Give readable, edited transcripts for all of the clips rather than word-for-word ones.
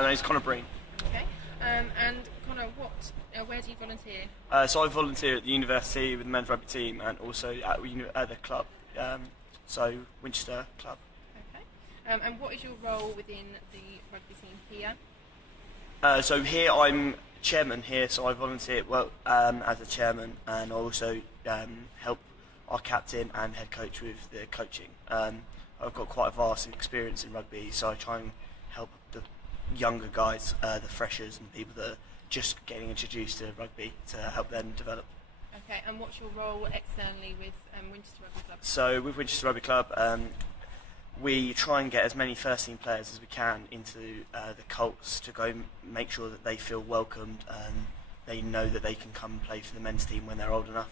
And it's Connor Breen. Okay. And Connor, where do you volunteer? So I volunteer at the university with the men's rugby team and also at the club, so Winchester Club. Okay. And what is your role within the rugby team here? So here I'm chairman here, so I volunteer as a chairman, and I also help our captain and head coach with the coaching. I've got quite a vast experience in rugby, so I try and help the younger guys, the freshers and people that are just getting introduced to rugby to help them develop. Okay, and what's your role externally with Winchester Rugby Club? So with Winchester Rugby Club, we try and get as many first team players as we can into the Colts to go make sure that they feel welcomed and they know that they can come and play for the men's team when they're old enough.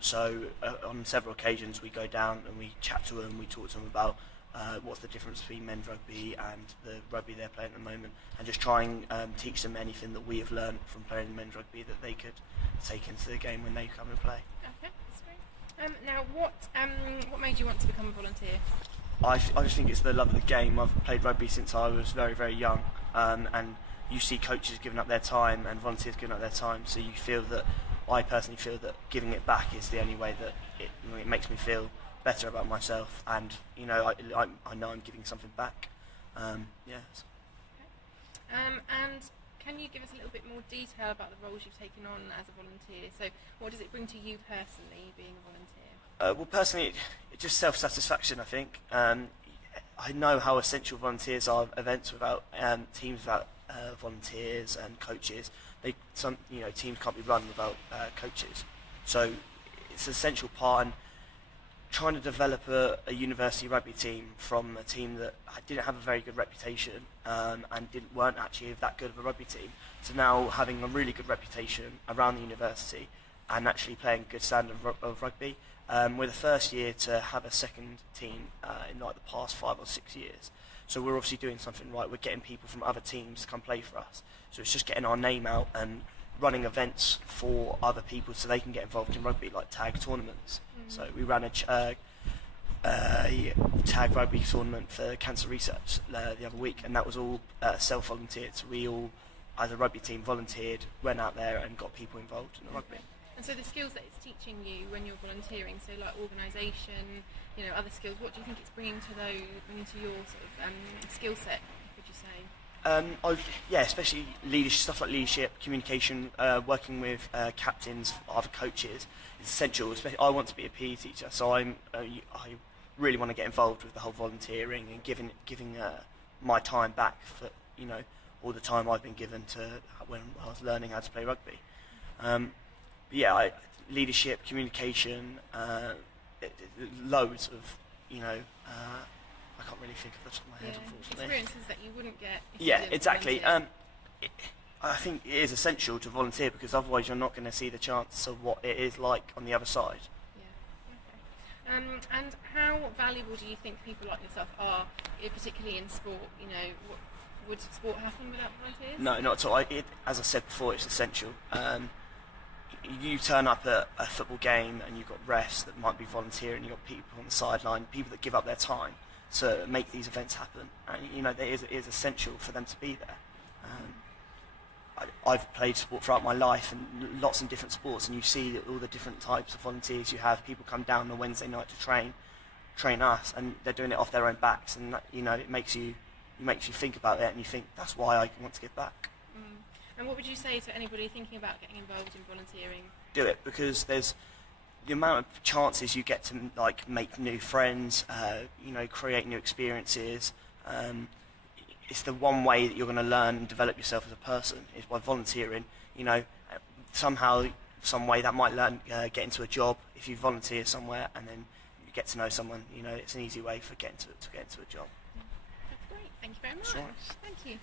So on several occasions we go down and we chat to them, we talk to them about what's the difference between men's rugby and the rugby they're playing at the moment, and just try and teach them anything that we have learned from playing men's rugby that they could take into the game when they come and play. Okay, that's great. Now, what made you want to become a volunteer? I just think it's the love of the game. I've played rugby since I was very, very young, and you see coaches giving up their time and volunteers giving up their time, so you feel that, I personally feel that giving it back is the only way that it makes me feel better about myself, and I know I'm giving something back. Yes. Okay. And can you give us a little bit more detail about the roles you've taken on as a volunteer? So what does it bring to you personally, being a volunteer? Well, personally, it's just self-satisfaction, I think. I know how essential volunteers are at events without teams without volunteers and coaches. Teams can't be run without coaches. So it's an essential part, and trying to develop a university rugby team from a team that didn't have a very good reputation and weren't actually that good of a rugby team, to now having a really good reputation around the university and actually playing a good standard of rugby. We're the first year to have a second team in like the past 5 or 6 years. So we're obviously doing something right. We're getting people from other teams to come play for us. So it's just getting our name out and running events for other people so they can get involved in rugby, like tag tournaments. So we ran a tag rugby tournament for cancer research the other week, and that was all self-volunteered. So we all, as a rugby team, volunteered, went out there and got people involved in the rugby. And so the skills that it's teaching you when you're volunteering, so like organisation, other skills, what do you think it's bringing to your sort of skill set, would you say? Especially stuff like leadership, communication, working with captains, other coaches is essential. Especially, I want to be a PE teacher, so I really want to get involved with the whole volunteering and giving my time back for all the time I've been given to when I was learning how to play rugby. Leadership, communication, loads of I can't really think of the top of my head, unfortunately. Experiences that you wouldn't get if you didn't exactly. volunteer. I think it is essential to volunteer, because otherwise you're not going to see the chance of what it is like on the other side. Yeah. Okay. And how valuable do you think people like yourself are, particularly in sport? Would sport happen without volunteers? No, not at all. As I said before, it's essential. You turn up at a football game and you've got refs that might be volunteering, you've got people on the sideline, people that give up their time to make these events happen, and it is essential for them to be there. I've played sport throughout my life, and lots of different sports, and you see all the different types of volunteers you have. People come down on a Wednesday night to train us, and they're doing it off their own backs, and it makes you think about it, and you think, that's why I want to give back. And what would you say to anybody thinking about getting involved in volunteering? Do it, because there's the amount of chances you get to make new friends, create new experiences. It's the one way that you're going to learn and develop yourself as a person, is by volunteering. Somehow, some way that might get into a job if you volunteer somewhere and then you get to know someone. It's an easy way to get into a job. That's great. Thank you very much. Sure. Thank you.